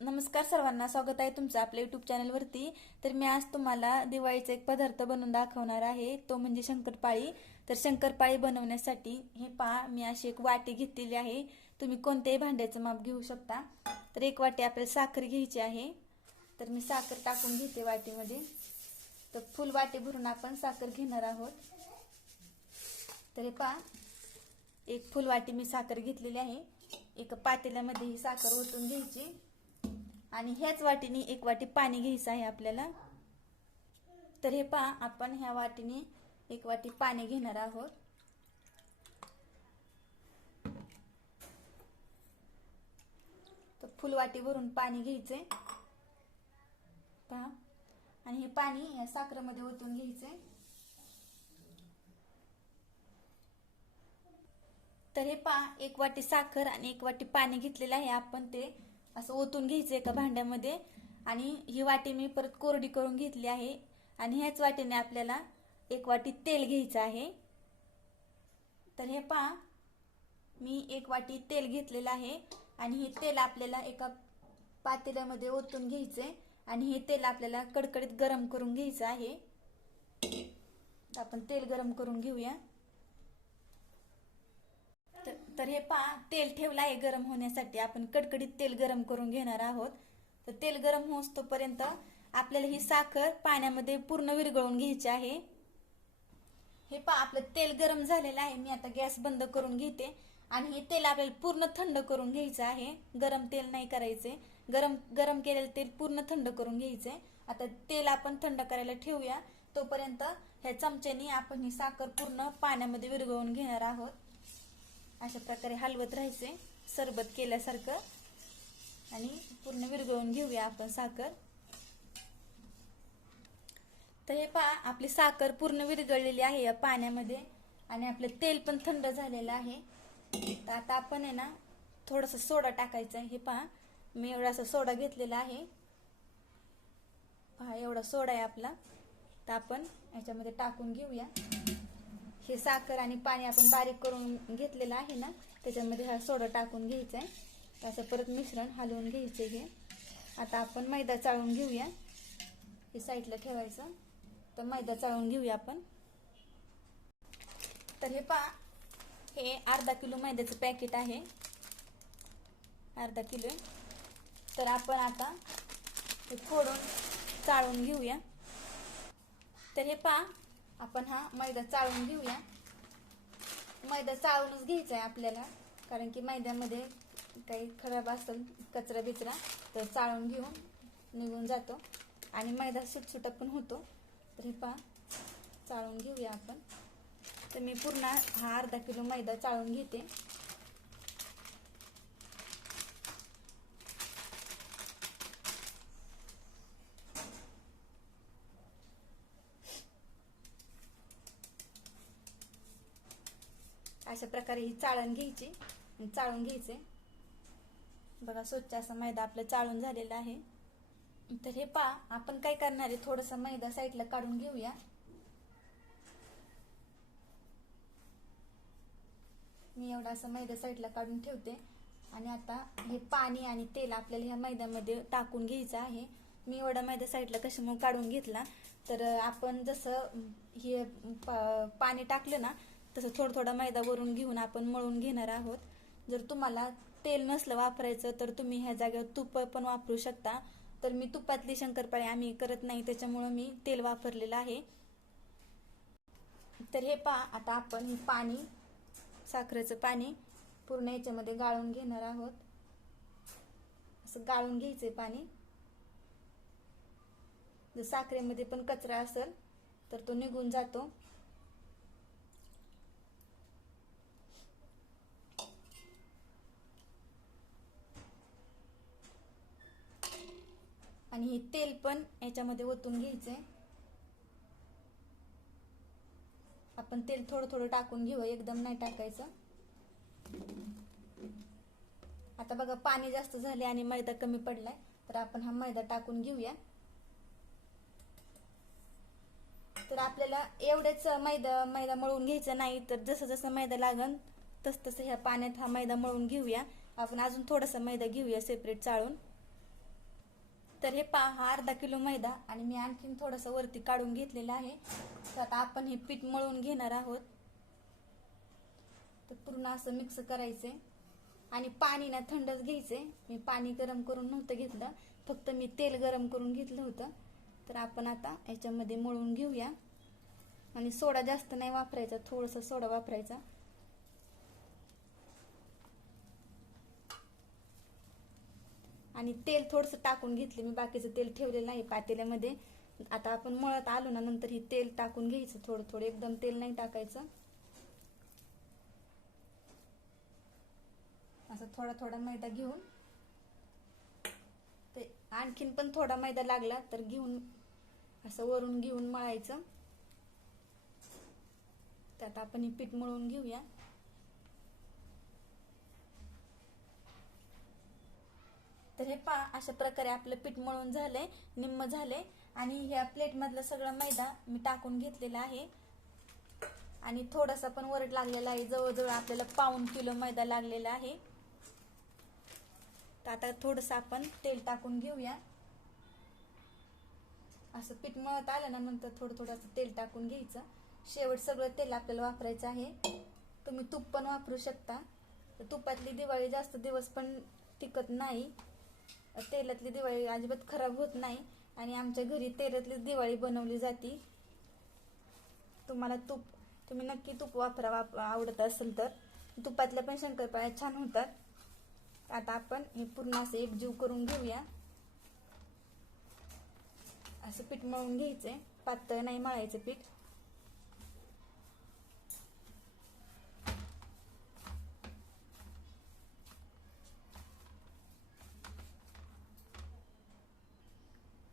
नमस्कार सर्वांना, स्वागत आहे तुमचं आपल्या युट्यूब चॅनलवरती. तर मी आज तुम्हाला दिवाळीचा एक पदार्थ बनवून दाखवणार आहे, तो म्हणजे शंकरपाळी. तर शंकरपाळी बनवण्यासाठी हे पहा, मी अशी एक वाटी घेतलेली आहे. तुम्ही कोणत्याही भांड्याचं माप घेऊ शकता. तर एक वाटी आपल्याला साखर घ्यायची आहे. तर मी साखर टाकून घेते वाटीमध्ये. तर फुल वाटी भरून आपण साखर घेणार आहोत. तर हे पहा, एक फुल वाटी मी साखर घेतलेली आहे. एका पातेल्यामध्ये ही साखर ओतून घ्यायची आणि ह्याच वाटीने एक वाटी पाणी घ्यायचं आहे आपल्याला. तर हे पहा, आपण ह्या वाटीने एक वाटी पाणी घेणार आहोत. तर फुल वाटी भरून पाणी घ्यायचे पहा, आणि हे पाणी या साखरेमध्ये ओतून घ्यायचे. तर हे पहा, एक वाटी साखर आणि एक वाटी पाणी घेतलेलं आहे. आपण ते असं ओतून घ्यायचं एका भांड्यामध्ये. आणि ही वाटी मी परत कोरडी करून घेतली आहे. आणि ह्याच वाटीने आपल्याला एक वाटी तेल घ्यायचं आहे. तर हे पहा, मी एक वाटी तेल घेतलेलं आहे आणि हे तेल आपल्याला एका पातेल्यामध्ये ओतून घ्यायचे आणि हे तेल आपल्याला कडकडीत गरम करून घ्यायचं आहे. आपण तेल गरम करून घेऊया. तर हे पहा, तेल ठेवलं आहे गरम होण्यासाठी. आपण कडकडीत तेल गरम करून घेणार आहोत. तर तेल गरम होईस्तोपर्यंत आपल्याला ही साखर पाण्यामध्ये पूर्ण विरघळून घ्यायची आहे. हे पहा, आपलं तेल गरम झालेलं आहे. मी आता गॅस बंद करून घेते आणि हे तेल आपल्याला पूर्ण थंड करून घ्यायचं आहे. गरम तेल नाही करायचे. गरम केलेलं तेल पूर्ण थंड करून घ्यायचे. आता तेल आपण थंड करायला ठेवूया. तोपर्यंत ह्या चमच्याने आपण ही साखर पूर्ण पाण्यामध्ये विरघळून घेणार आहोत. अशा प्रकारे हलवत राहायचे, सरबत केल्यासारखं, आणि पूर्ण विरघळून घेऊया आपण साखर. तर हे पहा, आपली साखर पूर्ण विरघळलेली आहे या पाण्यामध्ये आणि आपलं तेल पण थंड झालेलं आहे. तर आता आपण आहे ना, थोडंसं सोडा टाकायचा आहे. हे पहा, मी एवढासा सोडा घेतलेला आहे. पहा, एवढा सोडा आहे आपला. तर आपण याच्यामध्ये टाकून घेऊया. हे साखर आणि पाणी आपण बारीक करून घेतलेलं आहे ना, त्याच्यामध्ये हा सोडा टाकून घ्यायचा आहे. असं परत मिश्रण हलवून घ्यायचे हे. आता आपण मैदा चाळून घेऊया. हे साईडला ठेवायचं. तर मैदा चाळून घेऊया आपण. तर हे पहा, हे अर्धा किलो मैद्याचं पॅकेट आहे. अर्धा किलो. तर आपण आता हे फोडून चाळून घेऊया. तर हे पहा, आपण हा मैदा चाळून घेऊया. मैदा चाळूनच घ्यायचा आहे आपल्याला, कारण की मैद्यामध्ये काही खराब असेल, कचरा बिचरा, तर चाळून घेऊन निघून जातो आणि मैदा सुटसुटा पण होतो. तर हे पहा, चाळून घेऊया आपण. तर मी पूर्ण हा अर्धा किलो मैदा चाळून घेते. अशा प्रकारे ही चाळण घ्यायची आणि चाळून घ्यायचे. बघा, स्वच्छ असा मैदा आपलं चाळून झालेला आहे. तर हे पहा, आपण काय करणार आहे, थोडासा मैदा साईडला काढून घेऊया. मी एवढा असा मैदा साईडला काढून ठेवते. आणि आता हे पाणी आणि तेल आपल्याला ह्या मैद्यामध्ये टाकून घ्यायचं आहे. मी एवढा मैदा साईडला कशामुळे काढून घेतला, तर आपण जसं हे पाणी टाकलं ना, तसं थोडं थोडा मैदा वरून घेऊन आपण मळून घेणार आहोत. जर तुम्हाला तेल नसलं वापरायचं तर तुम्ही ह्या जागेवर तूप पण वापरू शकता. तर मी तुपातली शंकरपाळी आम्ही करत नाही, त्याच्यामुळं मी तेल वापरलेलं आहे. तर हे पहा, आता आपण हे पाणी, साखरेचं पाणी पूर्ण याच्यामध्ये गाळून घेणार आहोत. असं गाळून घ्यायचंय पाणी. जर साखरेमध्ये पण कचरा असेल तर तो निघून जातो. आणि हे तेल पण याच्यामध्ये ओतून घ्यायचंय. आपण तेल थोडं थोडं टाकून घेऊ, एकदम नाही टाकायचं. आता बघा, पाणी जास्त झाले आणि मैदा कमी पडलाय. तर आपण हा मैदा टाकून घेऊया. तर आपल्याला एवढेच मैदा मळून घ्यायचा नाही, तर जसं जसं मैदा लागन तसं तसं ह्या पाण्यात हा मैदा मळून घेऊया. आपण अजून थोडासा मैदा घेऊया सेपरेट चाळून. तर हे पहा, हा अर्धा किलो मैदा आणि मी आणखीन थोडंसं वरती काढून घेतलेलं आहे. तर आता आपण हे पीठ मळून घेणार आहोत. तर पूर्ण असं मिक्स करायचे आणि पाणी ना थंडच घ्यायचे. मी पाणी गरम करून नव्हतं घेतलं, फक्त मी तेल गरम करून घेतलं होतं. तर आपण आता याच्यामध्ये मळून घेऊया आणि सोडा जास्त नाही वापरायचा, थोडंसं सोडा वापरायचा. आणि तेल थोडंसं टाकून घेतले मी, बाकीचं तेल ठेवलेलं आहे पातेल्यामध्ये. आता आपण मळत आलो ना नंतर हे तेल टाकून घ्यायचं थोडं थोडं, एकदम तेल नाही टाकायचं. असं थोडा थोडा मैदा घेऊन, ते आणखीन पण थोडा मैदा लागला तर घेऊन असं वरून घेऊन मळायचं. त्यात आपण हे पीठ मळून घेऊया. तर हे पहा, अशा प्रकारे आपलं पीठ मळून झालंय, निम्म झालंय. आणि ह्या प्लेट मधला सगळा मैदा मी टाकून घेतलेला आहे आणि थोडासा पण वरट लागलेला आहे. जवळजवळ आपल्याला पाऊण किलो मैदा लागलेला आहे. तर आता थोडंसं आपण तेल टाकून घेऊया. असं पीठ मळत आलं ना नंतर थोडं थोडं तेल टाकून घ्यायचं. शेवट सगळं तेल आपल्याला वापरायचं आहे. तुम्ही तूप पण वापरू शकता. तर तुपातली दिवाळी जास्त दिवस पण टिकत नाही, तेलातली दिवाळी अजिबात खराब होत नाही. आणि आमच्या घरी तेलातली दिवाळी बनवली जाते. तुम्ही नक्की तूप वापरा, आवडत असेल तर. तुपातल्या पण शंकरपाळ्या छान होतात. आता आपण हे पूर्ण असं एकजीव करून घेऊया. असं पीठ मळून घ्यायचंय, पातळ नाही मळायचं पीठ.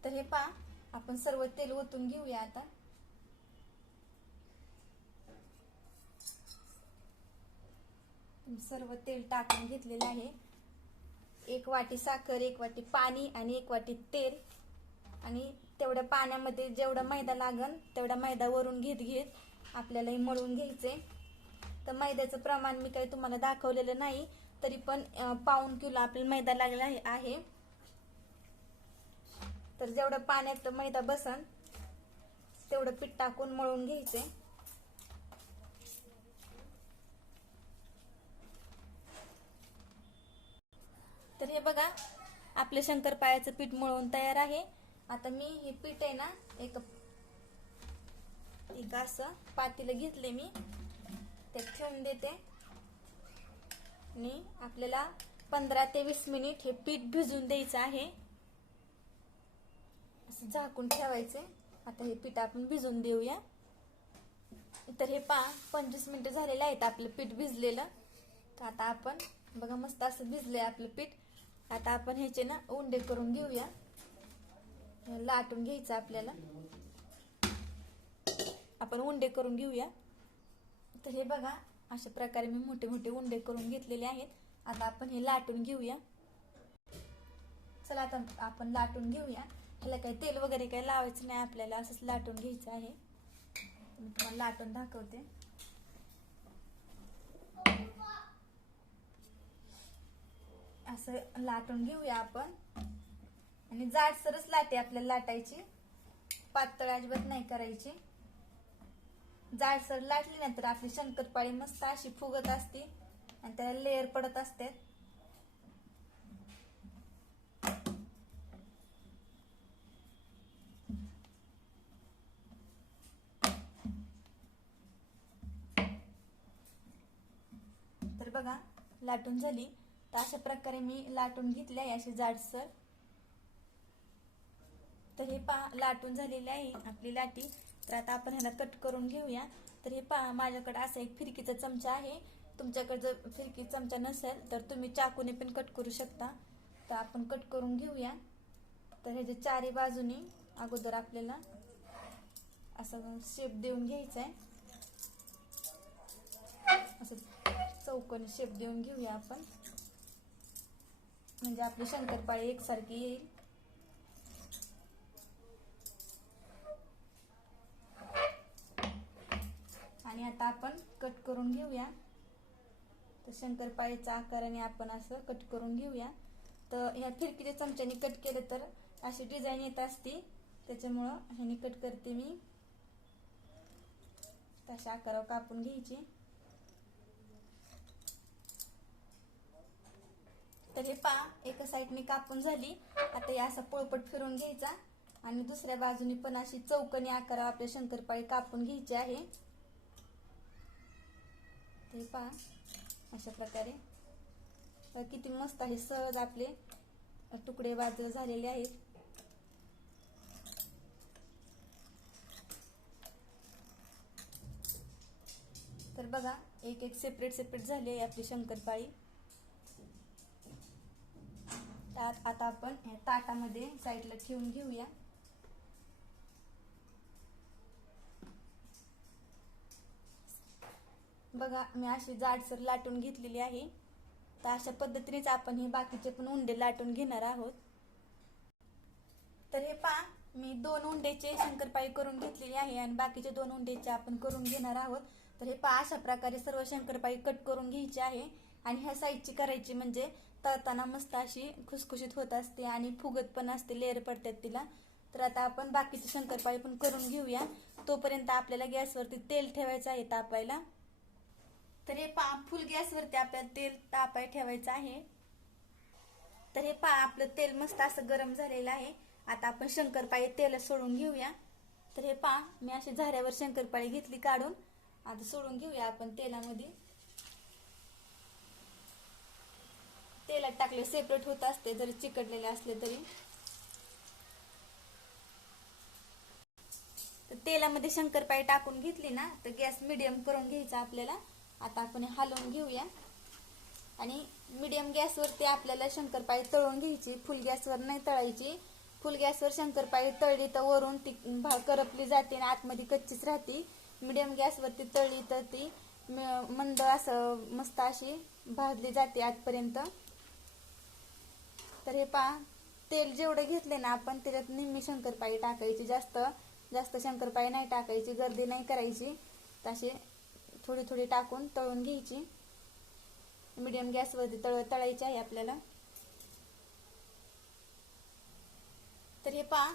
तर हे पहा, आपण सर्व तेल ओतून घेऊया. आता सर्व तेल टाकून घेतलेलं आहे. 1 वाटी साखर, 1 वाटी पाणी आणि 1 वाटी तेल. आणि तेवढ्या पाण्यामध्ये जेवढा मैदा लागन तेवढा मैदा वरून घेत आपल्याला मळून घ्यायचे. तर मैद्याचं प्रमाण मी काही तुम्हाला दाखवलेलं नाही, तरी पण पाऊण किलो आपल्याला मैदा लागला आहे. तर जेवढं पाण्यात मैदा बसन तेवढं पीठ टाकून मळून घ्यायचे. तर हे बघा, आपले शंकरपाळ्याचं पीठ मळून तयार आहे. आता मी हे पीठ आहे ना एक असं पातेलं घेतले, मी ते ठेवून देते. आणि आपल्याला 15 ते 20 मिनिट हे पीठ भिजून द्यायचं आहे. असं झाकून ठेवायचे. आता हे पीठ आपण भिजून देऊया. तर हे 25 मिनिटं झालेले आहेत आपलं पीठ भिजलेलं. तर आता आपण बघा, मस्त असं भिजलंय आपलं पीठ. आता आपण ह्याचे ना उंडे करून घेऊया. लाटून घ्यायचं आपल्याला, आपण उंडे करून घेऊया. तर हे बघा, अशा प्रकारे मी मोठे मोठे उंडे करून घेतलेले आहेत. आता आपण हे लाटून घेऊया. चला आता आपण लाटून घेऊया. ह्याला काही तेल वगैरे काही लावायचं नाही आपल्याला, असंच लाटून घ्यायचं आहे. मी तुम्हाला लाटून दाखवते. असं लाटून घेऊया आपण. आणि जाडसरच लाटे आपल्याला लाटायची, पातळ अजिबात नाही करायची. जाडसर लाटली ना तर आपली शंकरपाळी मस्त अशी फुगत असते आणि त्याला लेअर पडत असते. तर बघा, लाटून झाली. तर अशा प्रकारे मी लाटून घेतले आहे अशी जाडसर. तर हे लाटून झालेली आहे आपली लाटी. तर आता आपण ह्याला कट करून घेऊया. तर हे माझ्याकडे असा एक फिरकीचा चमचा आहे. तुमच्याकडे जर फिरकी चमचा नसेल तर तुम्ही चाकूने पण कट करू शकता. तर आपण कट करून घेऊया. तर ह्याच्या चारी बाजूनी अगोदर आपल्याला असं शेप देऊन घ्यायचा आहे. असं चौकोनी शेप देऊन घेऊया आपण, म्हणजे आपली शंकरपाळी एकसारखी येईल. आणि आता आपण कट करून घेऊया. तर शंकरपाळीच्या आकाराने आपण असं कट करून घेऊया. तर ह्या फिरकीच्या चमच्याने कट केलं तर अशी डिझाईन येत असते, त्याच्यामुळं ह्याने कट करते मी. तशा आकारावर कापून घ्यायची. तर हे पहा एका साईडने कापून झाली. आता या असा पोळपट फिरून घ्यायचा आणि दुसऱ्या बाजूने पण अशी चौकोनी आकारावर आपल्या शंकरपाळी कापून घ्यायची आहे. ते पहा अशा प्रकारे किती मस्त आहे. सहज आपले तुकडे बाजूला झालेले आहेत. तर बघा एक एक सेपरेट सेपरेट झाली आहे आपली शंकरपाळी. त्यात आता आपण ताटामध्ये साईडला ठेवून घेऊया. बघा मी अशी जाडसर लाटून घेतलेली आहे. तर अशा पद्धतीनेच आपण हे बाकीचे पण उंडे लाटून घेणार आहोत. तर हे पहा मी 2 उंडेचे शंकरपाळी करून घेतलेली आहे आणि बाकीचे 2 उंडेचे आपण करून घेणार आहोत. तर हे पहा अशा प्रकारे सर्व शंकरपाळी कट करून घ्यायची आहे आणि ह्या साईजची करायची म्हणजे तळताना मस्त अशी खुसखुशीत होत असते आणि फुगत पण असते, लेअर पडतात तिला. तर आता आपण बाकीची शंकरपाळी पण करून घेऊया. तोपर्यंत आपल्याला गॅसवरती तेल ठेवायचं आहे तापायला. तर हे पहा फुल गॅसवरती आपल्याला तेल तापाय ठेवायचं आहे. तर हे पहा आपलं तेल मस्त असं गरम झालेलं आहे. आता आपण शंकरपाळी तेल सोडून घेऊया. तर हे पहा मी अशी झाऱ्यावर शंकरपाळी घेतली काढून. आता सोडून घेऊया आपण तेलामध्ये. तेलात टाकले सेपरेट होत असते जरी चिकटलेले असले तरी. तर तेलामध्ये शंकरपाळी टाकून घेतली ना तर गॅस मिडियम करून घ्यायचा आपल्याला. आता आपण हलवून घेऊया आणि मिडियम गॅसवरती आपल्याला शंकरपाळी तळून घ्यायची. फुल गॅसवर नाही तळायची. फुल गॅसवर शंकरपाळी तळली तर वरून ती करपली जाते आणि आतमध्ये कच्चीच राहते. मिडियम गॅसवरती तळली तर ती मंद असं मस्त अशी भाजली जाते आतपर्यंत. तर हे पहा तेल जेवढे घेतले ना आपण त्याच्यात निम्मी शंकरपाळी टाकायची. जास्त शंकरपाळी नाही टाकायची, गर्दी नाही करायची. तशी थोडी थोडी टाकून तळून घ्यायची. मिडियम गॅसवरती तळायची आहे आपल्याला. तर हे पहा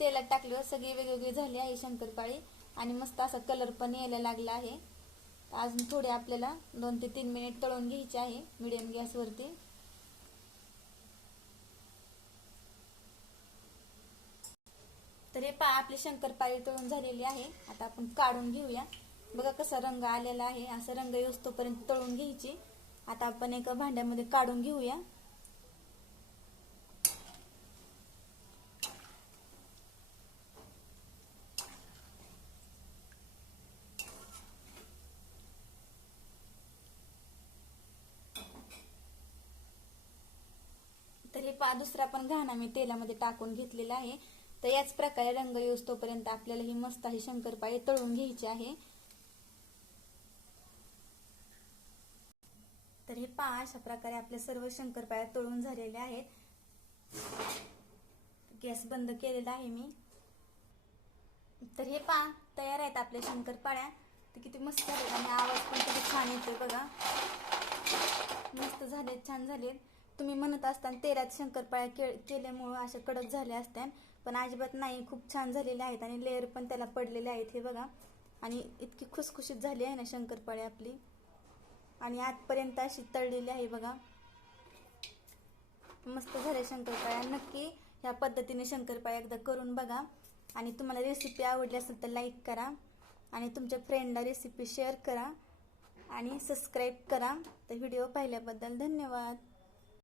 तेलात टाकल्यावर सगळी वेगवेगळी झाली आहे शंकरपाळी आणि मस्त असा कलर पण यायला लागला आहे. अजून थोडे आपल्याला 2 ते 3 मिनिट तळून घ्यायचे आहे मिडियम गॅसवरती. तर हे पहा आपली शंकरपाळी तळून झालेली आहे. आता आपण काढून घेऊया. बघा कसा रंग आलेला आहे. असा रंग येऊस्तोपर्यंत तळून घ्यायची. आता आपण एका भांड्यामध्ये काढून घेऊया. तर हे पहा दुसरा पण घाणा मी तेलामध्ये टाकून घेतलेला आहे. तर याच प्रकारे रंग येऊस्तोपर्यंत आपल्याला ही मस्त अशी शंकरपाळी तळून घ्यायची आहे. तर हे पहा अशा प्रकारे आपल्या सर्व शंकरपाळ्या तळून झालेल्या आहेत. गॅस बंद केलेला आहे मी. तर हे पहा तयार आहेत आपल्या शंकरपाळ्या. तर किती मस्त झालेत आणि आवाज पण किती छान येतोय बघा. मस्त झालेत, छान झालेत. तुम्ही म्हणत असताना तेलात शंकरपाळ्या केल्यामुळं अशा कडक झाल्या असत्या, पण अजिबात नाही. खूप छान झालेल्या आहेत आणि लेअर पण त्याला पडलेले आहेत. हे बघा आणि इतकी खुसखुशीत झाली आहे ना शंकरपाळी आपली आणि आतपर्यंत अशी तळलेली आहे बघा. मस्त झाले शंकरपाळ्या. नक्की ह्या पद्धतीने शंकरपाळ्या एकदा करून बघा आणि तुम्हाला रेसिपी आवडली असेल तर लाईक करा आणि तुमच्या फ्रेंडला रेसिपी शेअर करा आणि सबस्क्राईब करा. तर व्हिडिओ पाहिल्याबद्दल धन्यवाद.